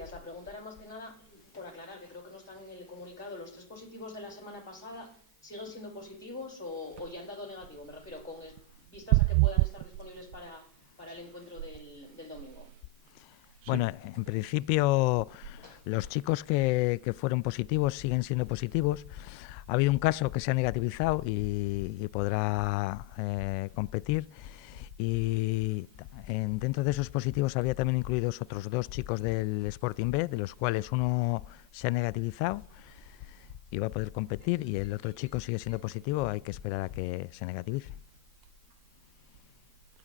días. La pregunta era más que nada por aclarar, que creo que no están en el comunicado. ¿Los 3 positivos de la semana pasada siguen siendo positivos o ya han dado negativo? Me refiero con vistas a que puedan estar disponibles para el encuentro del domingo. Bueno, en principio los chicos que fueron positivos siguen siendo positivos. Ha habido un caso que se ha negativizado y podrá competir. Y dentro de esos positivos había también incluidos otros 2 chicos del Sporting B, de los cuales uno se ha negativizado y va a poder competir, y el otro chico sigue siendo positivo, hay que esperar a que se negativice.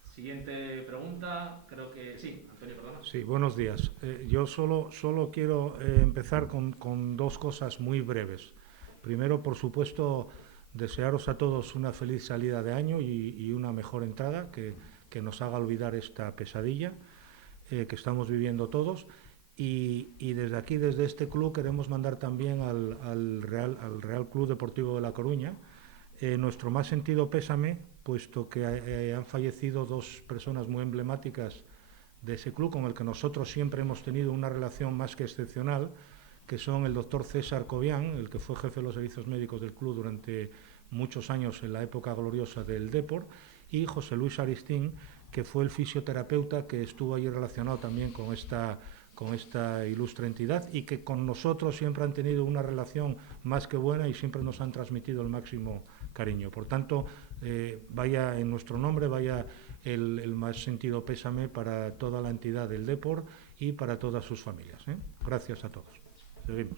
Siguiente pregunta, creo que sí, Antonio, perdona. Sí, buenos días. Yo solo quiero empezar con 2 cosas muy breves. Primero, por supuesto, desearos a todos una feliz salida de año y una mejor entrada que nos haga olvidar esta pesadilla que estamos viviendo todos. Y desde aquí, desde este club, queremos mandar también al Real Club Deportivo de La Coruña nuestro más sentido pésame, puesto que han fallecido 2 personas muy emblemáticas de ese club, con el que nosotros siempre hemos tenido una relación más que excepcional, que son el doctor César Cobian, el que fue jefe de los servicios médicos del club durante muchos años en la época gloriosa del Depor, y José Luis Aristín, que fue el fisioterapeuta que estuvo allí relacionado también con esta ilustre entidad, y que con nosotros siempre han tenido una relación más que buena y siempre nos han transmitido el máximo cariño. Por tanto, vaya en nuestro nombre, vaya el más sentido pésame para toda la entidad del Depor y para todas sus familias. Gracias a todos. Seguimos.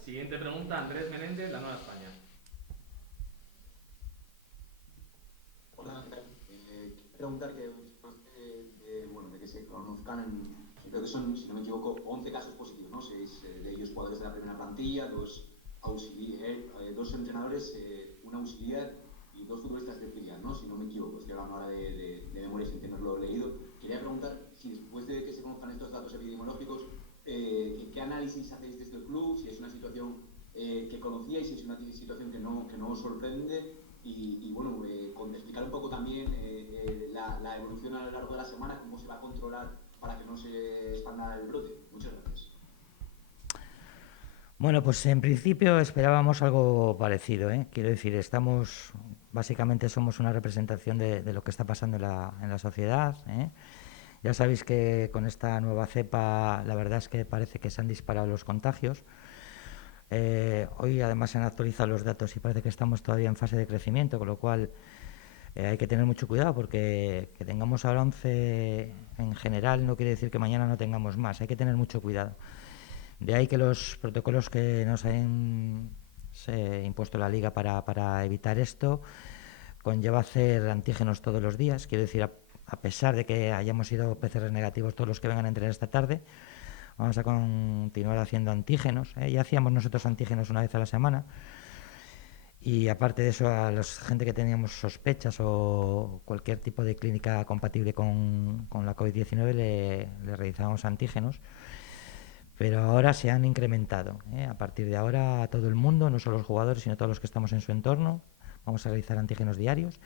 Siguiente pregunta, Andrés Menéndez, La Nueva España. Hola, preguntar que de que se conozcan, creo que son, si no me equivoco, 11 casos positivos, ¿no? 6 de ellos jugadores de la primera plantilla, 2 entrenadores, un auxiliar y 2 futbolistas de filial, ¿no? Si no me equivoco, estoy hablando ahora de memoria sin tenerlo leído. Quería preguntar si después de que se conozcan estos datos epidemiológicos, ¿qué análisis hacéis desde el club? Si es una situación que conocíais, si es una situación que no os sorprende. Y bueno, explicar un poco también la evolución a lo largo de la semana, cómo se va a controlar para que no se expanda el brote. Muchas gracias. Bueno, pues en principio esperábamos algo parecido, ¿eh? Quiero decir, básicamente somos una representación de lo que está pasando en la sociedad, ¿eh? Ya sabéis que con esta nueva cepa la verdad es que parece que se han disparado los contagios. Hoy además se han actualizado los datos y parece que estamos todavía en fase de crecimiento, con lo cual hay que tener mucho cuidado, porque que tengamos ahora 11 en general no quiere decir que mañana no tengamos más. Hay que tener mucho cuidado. De ahí que los protocolos que nos han impuesto la Liga para evitar esto conlleva hacer antígenos todos los días. Quiero decir, a pesar de que hayamos sido PCR negativos todos los que vengan a entrenar esta tarde, vamos a continuar haciendo antígenos. Ya hacíamos nosotros antígenos una vez a la semana. Y aparte de eso, a la gente que teníamos sospechas o cualquier tipo de clínica compatible con la COVID-19 le realizábamos antígenos. Pero ahora se han incrementado. A partir de ahora, a todo el mundo, no solo los jugadores, sino todos los que estamos en su entorno, vamos a realizar antígenos diarios,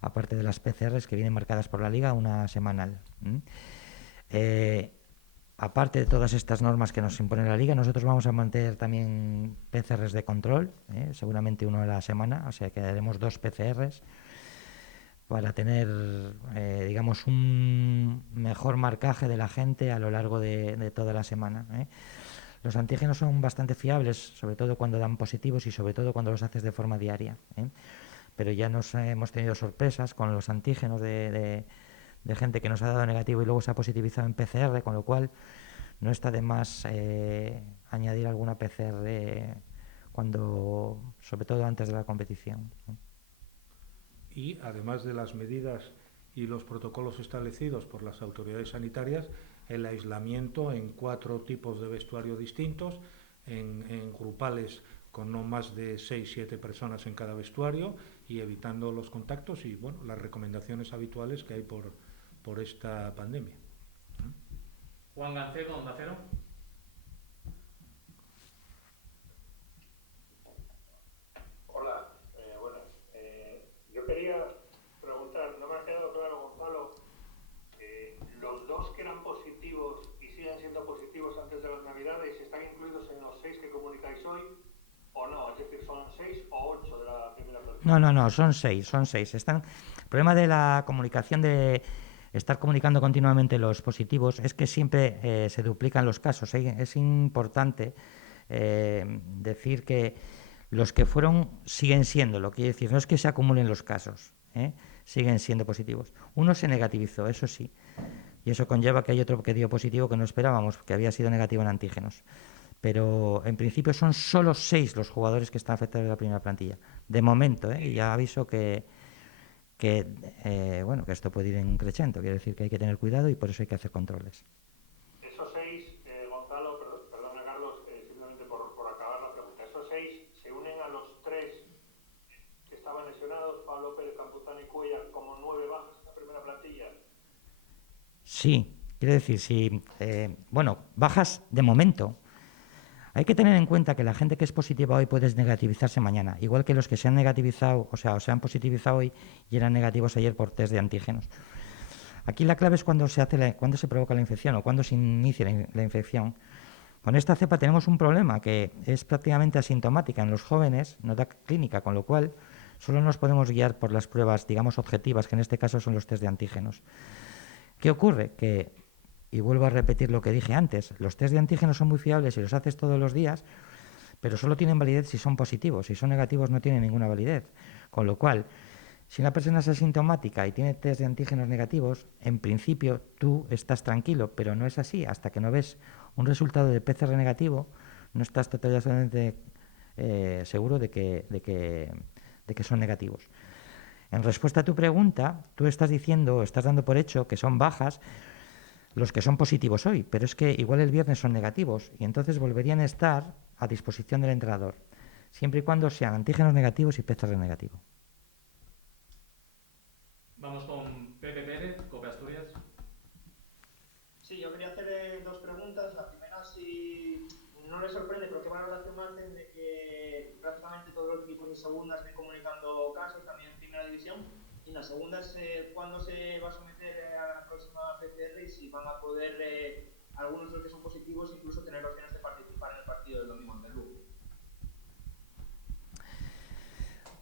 aparte de las PCRs que vienen marcadas por la Liga, una semanal. Aparte de todas estas normas que nos impone la Liga, nosotros vamos a mantener también PCRs de control, seguramente uno a la semana, o sea que haremos 2 PCRs para tener, digamos, un mejor marcaje de la gente a lo largo de toda la semana. Los antígenos son bastante fiables, sobre todo cuando dan positivos y sobre todo cuando los haces de forma diaria. Pero ya hemos tenido sorpresas con los antígenos de gente que nos ha dado negativo y luego se ha positivizado en PCR, con lo cual no está de más añadir alguna PCR sobre todo antes de la competición. Y además de las medidas y los protocolos establecidos por las autoridades sanitarias, el aislamiento en 4 tipos de vestuario distintos, en grupales con no más de 6-7 personas en cada vestuario, y evitando los contactos y bueno, las recomendaciones habituales que hay por esta pandemia. Juan Gancedo, Onda Cero. Hola, yo quería preguntar, no me ha quedado claro, Gonzalo, los 2 que eran positivos y siguen siendo positivos antes de las tenéis hoy o no, es decir, son 6 o 8 de la primera plantilla. No, son 6, son 6. El problema de la comunicación, de estar comunicando continuamente los positivos, es que siempre se duplican los casos. Es importante decir que los que fueron siguen siendo, lo que quiere decir, no es que se acumulen los casos, siguen siendo positivos. Uno se negativizó, eso sí, y eso conlleva que hay otro que dio positivo que no esperábamos, que había sido negativo en antígenos. Pero en principio son solo 6 los jugadores que están afectados de la primera plantilla. De momento, y ya aviso que esto puede ir en crescendo, quiere decir que hay que tener cuidado y por eso hay que hacer controles. Esos 6, Gonzalo, perdona Carlos, simplemente por acabar la pregunta, esos 6 se unen a los 3 que estaban lesionados, Pablo Pérez, Campuzano y Cuellar, como 9 bajas en la primera plantilla. Sí, quiere decir, bajas de momento. Hay que tener en cuenta que la gente que es positiva hoy puede negativizarse mañana, igual que los que se han negativizado, o se han positivizado hoy y eran negativos ayer por test de antígenos. Aquí la clave es cuando se provoca la infección o cuando se inicia la infección. Con esta cepa tenemos un problema que es prácticamente asintomática en los jóvenes, no da clínica, con lo cual solo nos podemos guiar por las pruebas, digamos, objetivas, que en este caso son los test de antígenos. ¿Qué ocurre? Y vuelvo a repetir lo que dije antes, los test de antígenos son muy fiables y los haces todos los días, pero solo tienen validez si son positivos. Si son negativos no tienen ninguna validez. Con lo cual, si una persona es asintomática y tiene test de antígenos negativos, en principio tú estás tranquilo, pero no es así. Hasta que no ves un resultado de PCR negativo, no estás totalmente seguro de que son negativos. En respuesta a tu pregunta, tú estás dando por hecho que son bajas los que son positivos hoy, pero es que igual el viernes son negativos y entonces volverían a estar a disposición del entrenador, siempre y cuando sean antígenos negativos y PCR negativo. Vamos con Pepe Pérez, COPE Asturias. Sí, yo quería hacer 2 preguntas. La primera, si no le sorprende, pero qué valoración hacen de que prácticamente todos los equipos de segunda estén comunicando casos, también en primera división. Y la segunda es cuándo se va a someter a la próxima PCR y si van a poder algunos de los que son positivos incluso tener opciones de participar en el partido del domingo ante el Lugo.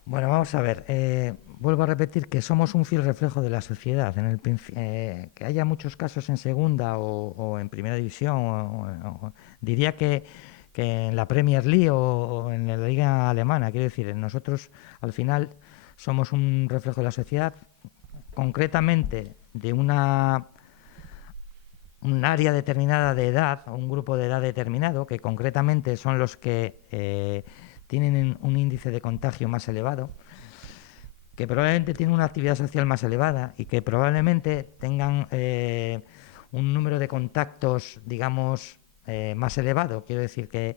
Bueno, vamos a ver. Vuelvo a repetir que somos un fiel reflejo de la sociedad. Que haya muchos casos en segunda o en primera división, diría que en la Premier League o en la Liga Alemana. Quiero decir, nosotros al final somos un reflejo de la sociedad, concretamente de un área determinada de edad, un grupo de edad determinado, que concretamente son los que tienen un índice de contagio más elevado, que probablemente tienen una actividad social más elevada y que probablemente tengan un número de contactos, digamos, más elevado. Quiero decir que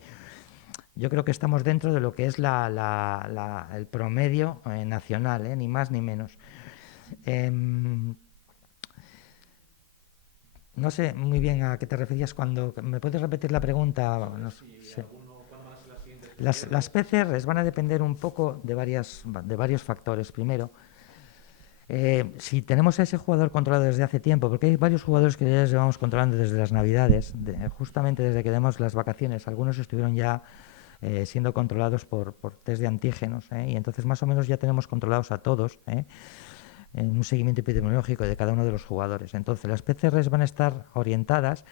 yo creo que estamos dentro de lo que es el promedio nacional, ni más ni menos. No sé muy bien a qué te referías cuando... ¿Me puedes repetir la pregunta? No sé. Sí. ¿Cuándo van a ser las siguientes? Las PCRs van a depender un poco de varios factores. Primero, si tenemos a ese jugador controlado desde hace tiempo, porque hay varios jugadores que ya les llevamos controlando desde las Navidades, justamente desde que demos las vacaciones, algunos estuvieron ya siendo controlados por test de antígenos, y entonces más o menos ya tenemos controlados a todos en un seguimiento epidemiológico de cada uno de los jugadores. Entonces las PCRs van a estar orientadas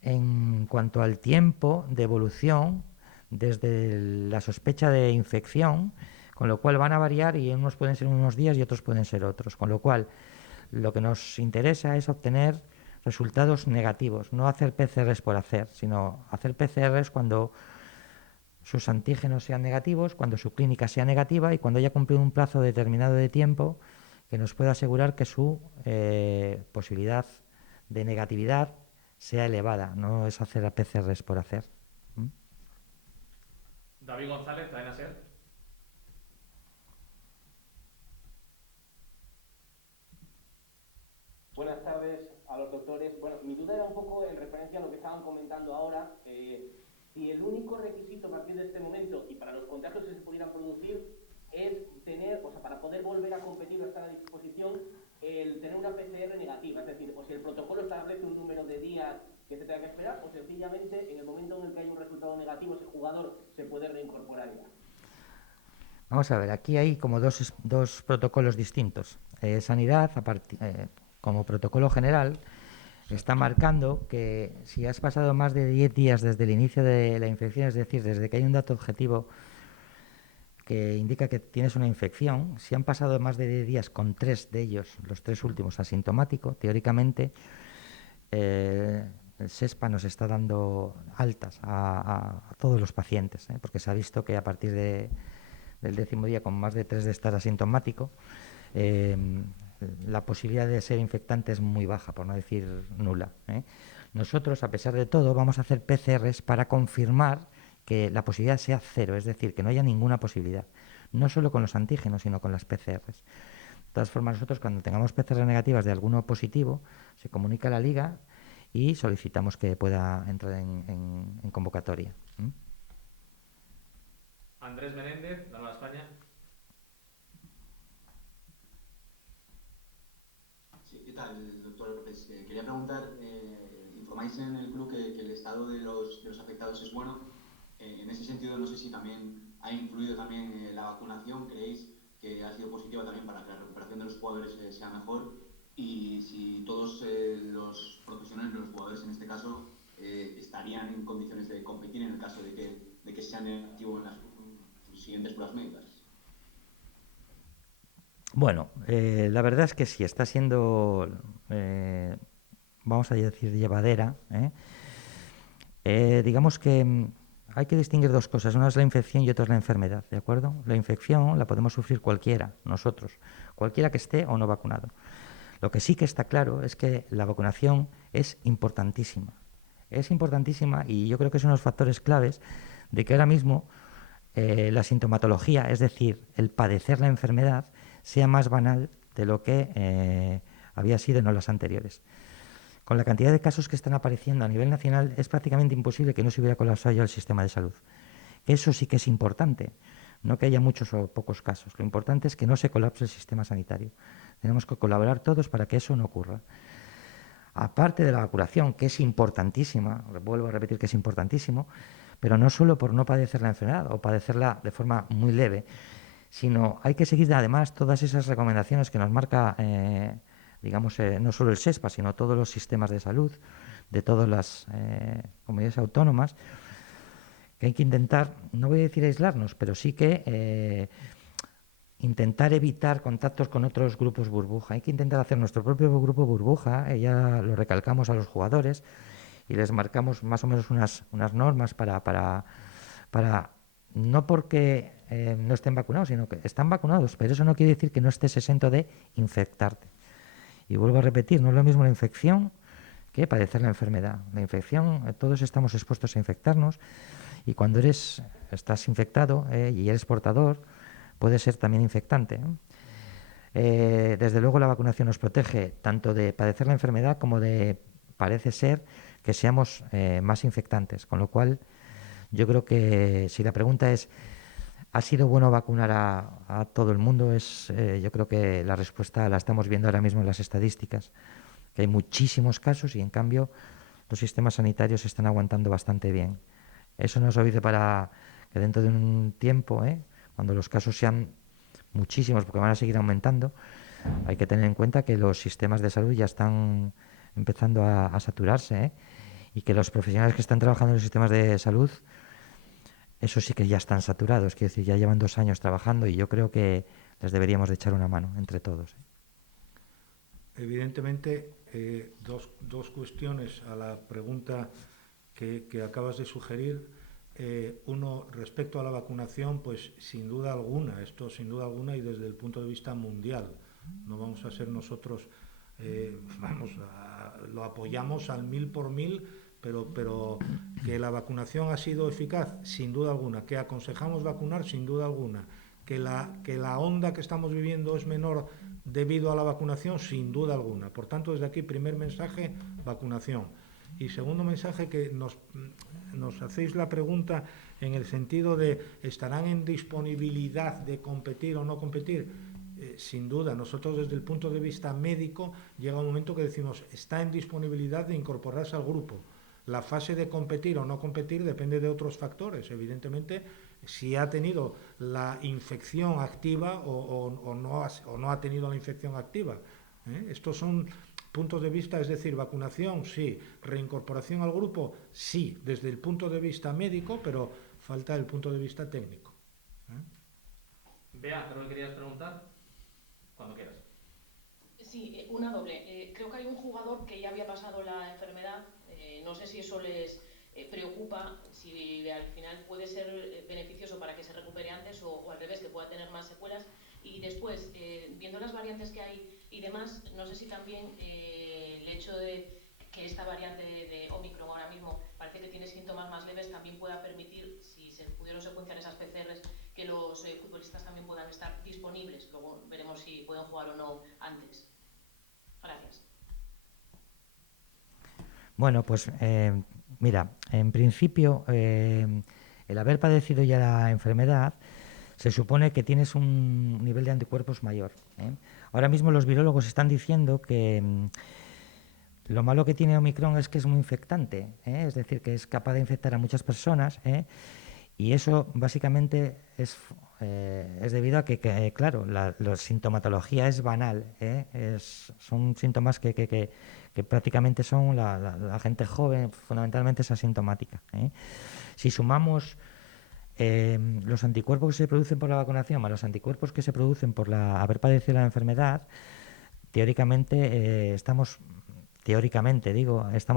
en cuanto al tiempo de evolución desde la sospecha de infección, con lo cual van a variar y unos pueden ser unos días y otros pueden ser otros, con lo cual lo que nos interesa es obtener resultados negativos, no hacer PCRs por hacer, sino hacer PCRs cuando sus antígenos sean negativos, cuando su clínica sea negativa y cuando haya cumplido un plazo determinado de tiempo que nos pueda asegurar que su posibilidad de negatividad sea elevada, no es hacer PCRs por hacer. David González, Cadena SER. Buenas tardes a los doctores. Bueno, mi duda era un poco en referencia a lo que estaban comentando ahora, si el único requisito a partir de este momento y para los contagios que se pudieran producir es tener, o sea, para poder volver a competir o estar a disposición, el tener una PCR negativa, es decir, o si el protocolo establece un número de días que se tenga que esperar, o sencillamente en el momento en el que hay un resultado negativo ese jugador se puede reincorporar ya? Vamos a ver, aquí hay como dos protocolos distintos. Sanidad, como protocolo general, está marcando que si has pasado más de 10 días desde el inicio de la infección, es decir, desde que hay un dato objetivo que indica que tienes una infección, si han pasado más de 10 días con 3 de ellos, los 3 últimos asintomáticos, teóricamente el SESPA nos está dando altas a todos los pacientes, porque se ha visto que a partir del 10º día, con más de 3 de estar asintomático, la posibilidad de ser infectante es muy baja, por no decir nula. Nosotros, a pesar de todo, vamos a hacer PCRs para confirmar que la posibilidad sea cero, es decir, que no haya ninguna posibilidad, no solo con los antígenos, sino con las PCRs. De todas formas, nosotros cuando tengamos PCRs negativas de alguno positivo, se comunica a la Liga y solicitamos que pueda entrar en convocatoria. Andrés Menéndez, La Nueva España. Sí, ¿qué tal, doctor López? Quería preguntar, informáis en el club que el estado de los afectados es bueno. En ese sentido, no sé si también ha influido también la vacunación. ¿Creéis que ha sido positiva también para que la recuperación de los jugadores sea mejor? Y si todos los profesionales, los jugadores en este caso, estarían en condiciones de competir en el caso de que sean negativos en las siguientes pruebas médicas. Bueno, la verdad es que sí, está siendo, vamos a decir, llevadera. Digamos que hay que distinguir dos cosas. Una es la infección y otra es la enfermedad, ¿de acuerdo? La infección la podemos sufrir cualquiera, nosotros, cualquiera que esté o no vacunado. Lo que sí que está claro es que la vacunación es importantísima. Es importantísima y yo creo que es uno de los factores claves de que ahora mismo la sintomatología, es decir, el padecer la enfermedad, sea más banal de lo que había sido en olas anteriores. Con la cantidad de casos que están apareciendo a nivel nacional, es prácticamente imposible que no se hubiera colapsado ya el sistema de salud. Eso sí que es importante, no que haya muchos o pocos casos. Lo importante es que no se colapse el sistema sanitario. Tenemos que colaborar todos para que eso no ocurra. Aparte de la vacunación, que es importantísima, vuelvo a repetir que es importantísimo, pero no solo por no padecer la enfermedad o padecerla de forma muy leve, sino hay que seguir además todas esas recomendaciones que nos marca, no solo el SESPA, sino todos los sistemas de salud de todas las comunidades autónomas, que hay que intentar, no voy a decir aislarnos, pero sí que intentar evitar contactos con otros grupos burbuja. Hay que intentar hacer nuestro propio grupo burbuja, ya lo recalcamos a los jugadores y les marcamos más o menos unas normas para no porque no estén vacunados, sino que están vacunados, pero eso no quiere decir que no estés exento de infectarte. Y vuelvo a repetir, no es lo mismo la infección que padecer la enfermedad. La infección, todos estamos expuestos a infectarnos y cuando estás infectado y eres portador, puede ser también infectante. Desde luego la vacunación nos protege tanto de padecer la enfermedad como de, parece ser, que seamos más infectantes, con lo cual yo creo que si la pregunta es ¿ha sido bueno vacunar a todo el mundo? Yo creo que la respuesta la estamos viendo ahora mismo en las estadísticas, que hay muchísimos casos y en cambio los sistemas sanitarios están aguantando bastante bien. Eso nos obedece para que dentro de un tiempo, cuando los casos sean muchísimos, porque van a seguir aumentando, hay que tener en cuenta que los sistemas de salud ya están empezando a saturarse, y que los profesionales que están trabajando en los sistemas de salud, eso sí que ya están saturados, quiero decir, ya llevan 2 años trabajando y yo creo que les deberíamos de echar una mano entre todos. Evidentemente, dos cuestiones a la pregunta que acabas de sugerir. Uno, respecto a la vacunación, pues sin duda alguna, y desde el punto de vista mundial, no vamos a ser nosotros, lo apoyamos al 1000 por 1000, pero que la vacunación ha sido eficaz, sin duda alguna, que aconsejamos vacunar, sin duda alguna, que la onda que estamos viviendo es menor debido a la vacunación, sin duda alguna. Por tanto, desde aquí, primer mensaje, vacunación. Y segundo mensaje, que nos hacéis la pregunta en el sentido de ¿estarán en disponibilidad de competir o no competir? Sin duda, nosotros desde el punto de vista médico llega un momento que decimos está en disponibilidad de incorporarse al grupo. La fase de competir o no competir depende de otros factores. Evidentemente, si ha tenido la infección activa o no ha tenido la infección activa. Estos son puntos de vista, es decir, vacunación, sí. Reincorporación al grupo, sí, desde el punto de vista médico, pero falta el punto de vista técnico. Bea, creo que querías preguntar. Cuando quieras. Sí, una doble. Creo que hay un jugador que ya había pasado la enfermedad. No sé si eso les preocupa, si al final puede ser beneficioso para que se recupere antes o al revés, que pueda tener más secuelas. Y después, viendo las variantes que hay y demás, no sé si también el hecho de que esta variante de Omicron ahora mismo parece que tiene síntomas más leves también pueda permitir, si se pudieron secuenciar esas PCRs, que los futbolistas también puedan estar disponibles. Luego veremos si pueden jugar o no antes. Gracias. Bueno, pues mira, en principio el haber padecido ya la enfermedad se supone que tienes un nivel de anticuerpos mayor. Ahora mismo los virólogos están diciendo que lo malo que tiene Omicron es que es muy infectante, es decir, que es capaz de infectar a muchas personas, y eso básicamente es debido a que claro, la sintomatología es banal, son síntomas que prácticamente son la gente joven, fundamentalmente es asintomática. Si sumamos los anticuerpos que se producen por la vacunación más los anticuerpos que se producen por haber padecido la enfermedad, teóricamente estamos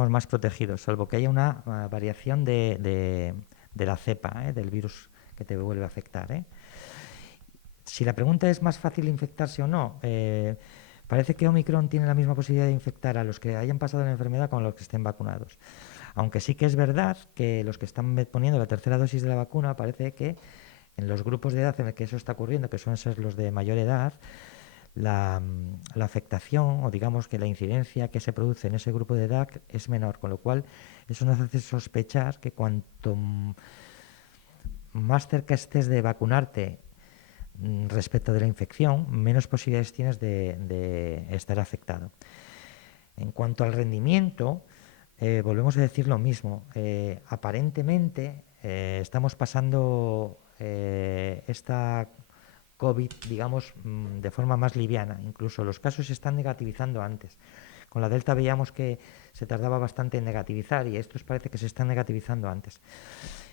más protegidos, salvo que haya una variación de la cepa, del virus que te vuelve a afectar. Si la pregunta es más fácil infectarse o no, parece que Omicron tiene la misma posibilidad de infectar a los que hayan pasado la enfermedad con los que estén vacunados. Aunque sí que es verdad que los que están poniendo la tercera dosis de la vacuna, parece que en los grupos de edad en el que eso está ocurriendo, que suelen ser los de mayor edad, la afectación o digamos que la incidencia que se produce en ese grupo de edad es menor, con lo cual eso nos hace sospechar que cuanto más cerca estés de vacunarte respecto de la infección, menos posibilidades tienes de estar afectado. En cuanto al rendimiento, volvemos a decir lo mismo. Aparentemente estamos pasando esta COVID, digamos, de forma más liviana. Incluso los casos se están negativizando antes. Con la Delta veíamos que se tardaba bastante en negativizar y estos parece que se están negativizando antes.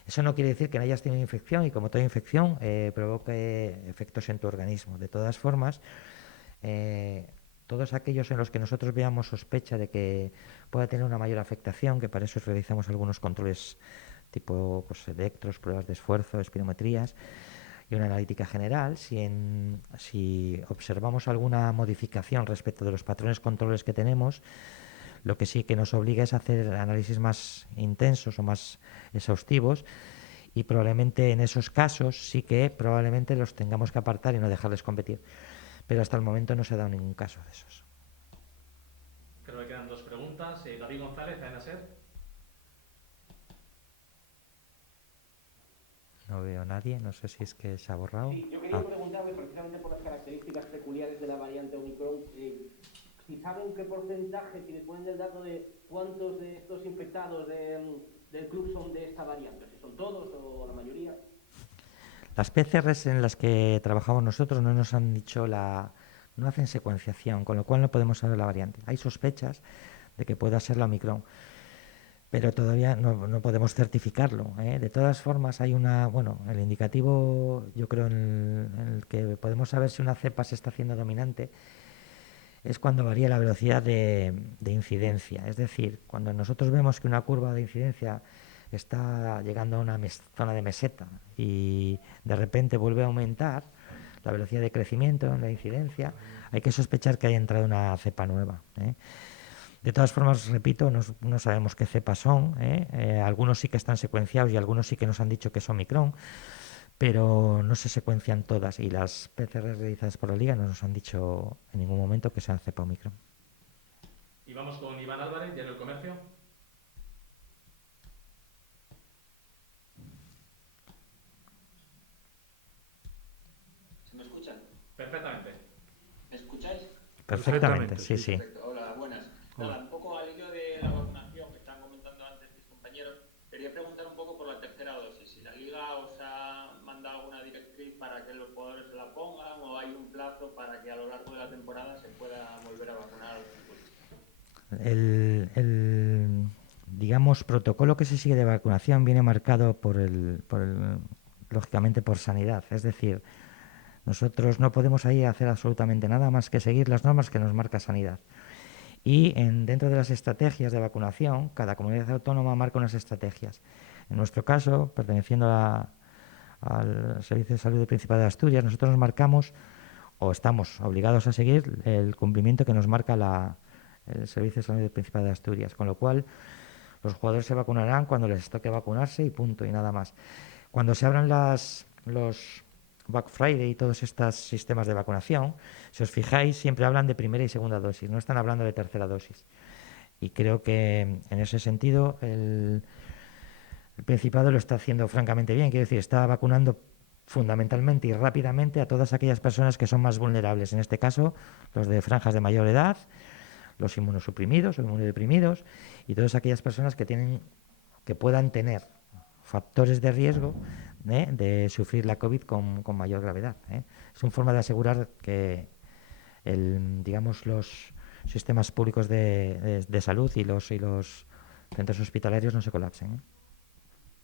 Eso no quiere decir que no hayas tenido infección y como toda infección provoque efectos en tu organismo. De todas formas, todos aquellos en los que nosotros veamos sospecha de que pueda tener una mayor afectación, que para eso realizamos algunos controles tipo electros, pruebas de esfuerzo, espirometrías y una analítica general, si observamos alguna modificación respecto de los patrones controles que tenemos, lo que sí que nos obliga es a hacer análisis más intensos o más exhaustivos y probablemente en esos casos sí que probablemente los tengamos que apartar y no dejarles competir. Pero hasta el momento no se ha dado ningún caso de esos. Creo que quedan dos preguntas. David González, AENA SER. No veo a nadie, no sé si es que se ha borrado. Sí, yo quería preguntarle precisamente por las características peculiares de la variante Omicron, si saben qué porcentaje, si disponen del dato de cuántos de estos infectados del club son de esta variante, si son todos o la mayoría. Las PCRs en las que trabajamos nosotros no nos han dicho no hacen secuenciación, con lo cual no podemos saber la variante. Hay sospechas de que pueda ser la Omicron, pero todavía no podemos certificarlo. De todas formas, hay el indicativo, yo creo, en el que podemos saber si una cepa se está haciendo dominante, es cuando varía la velocidad de incidencia. Es decir, cuando nosotros vemos que una curva de incidencia está llegando a una zona de meseta y de repente vuelve a aumentar la velocidad de crecimiento en la incidencia, hay que sospechar que haya entrado una cepa nueva. De todas formas, repito, no sabemos qué cepas son. Algunos sí que están secuenciados y algunos sí que nos han dicho que es Omicron, pero no se secuencian todas y las PCR realizadas por la Liga no nos han dicho en ningún momento que sean cepa Omicron. Y vamos con Iván Álvarez, Diario El Comercio. ¿Se me escuchan? Perfectamente. ¿Me escucháis? Perfectamente, sí. Perfecto. Hola, buenas. Nada, un poco al hilo de la vacunación que estaban comentando antes mis compañeros. quería preguntar un poco por la tercera dosis. Si la Liga os ha mandado alguna directriz para que los jugadores se la pongan o hay un plazo para que a lo largo de la temporada se pueda volver a vacunar a los futbolistas. El digamos, protocolo que se sigue de vacunación viene marcado lógicamente por sanidad. Es decir, nosotros no podemos ahí hacer absolutamente nada más que seguir las normas que nos marca sanidad. Y dentro de las estrategias de vacunación, cada comunidad autónoma marca unas estrategias. En nuestro caso, perteneciendo al Servicio de Salud del Principado de Asturias, nosotros nos marcamos o estamos obligados a seguir el cumplimiento que nos marca el Servicio de Salud del Principado de Asturias, con lo cual los jugadores se vacunarán cuando les toque vacunarse y punto, y nada más. Cuando se abran los Black Friday y todos estos sistemas de vacunación, si os fijáis, siempre hablan de primera y segunda dosis, no están hablando de tercera dosis. Y creo que en ese sentido el Principado lo está haciendo francamente bien, quiero decir, está vacunando fundamentalmente y rápidamente a todas aquellas personas que son más vulnerables, en este caso los de franjas de mayor edad, los inmunosuprimidos o inmunodeprimidos y todas aquellas personas que puedan tener factores de riesgo de sufrir la COVID con mayor gravedad. Es una forma de asegurar que digamos los sistemas públicos de salud y los centros hospitalarios no se colapsen.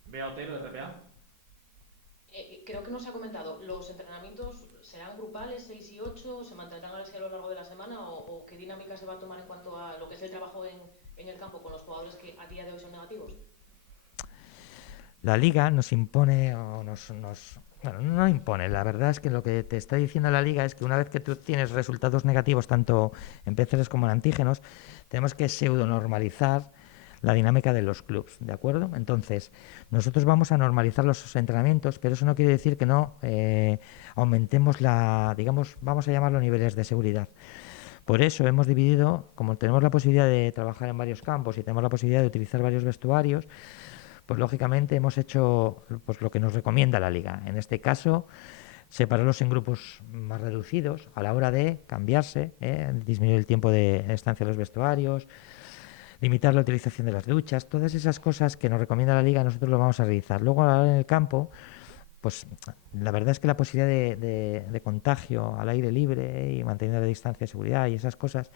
Bea Otero, de RPA. Creo que no se ha comentado, ¿los entrenamientos serán grupales, 6 y 8, se mantendrán así a lo largo de la semana o qué dinámica se va a tomar en cuanto a lo que es el trabajo en el campo con los jugadores que a día de hoy son negativos? La Liga nos impone, o bueno, no impone, la verdad es que lo que te está diciendo la Liga es que una vez que tú tienes resultados negativos tanto en PCRs como en antígenos, tenemos que pseudonormalizar la dinámica de los clubs, ¿de acuerdo? Entonces, nosotros vamos a normalizar los entrenamientos, pero eso no quiere decir que no aumentemos digamos, vamos a llamarlo niveles de seguridad. Por eso hemos dividido, como tenemos la posibilidad de trabajar en varios campos y tenemos la posibilidad de utilizar varios vestuarios, pues lógicamente hemos hecho pues lo que nos recomienda la Liga. En este caso, separarlos en grupos más reducidos a la hora de cambiarse, disminuir el tiempo de estancia en los vestuarios, limitar la utilización de las duchas, todas esas cosas que nos recomienda la Liga, nosotros lo vamos a realizar. Luego, a la hora en el campo, pues la verdad es que la posibilidad de contagio al aire libre y manteniendo la distancia de seguridad y esas cosas,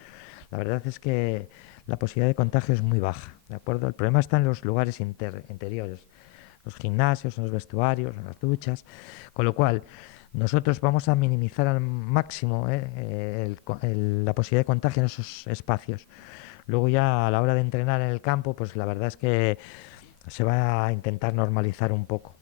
la verdad es que la posibilidad de contagio es muy baja, ¿de acuerdo? El problema está en los lugares interiores, los gimnasios, en los vestuarios, en las duchas, con lo cual nosotros vamos a minimizar al máximo la posibilidad de contagio en esos espacios. Luego ya a la hora de entrenar en el campo, pues la verdad es que se va a intentar normalizar un poco.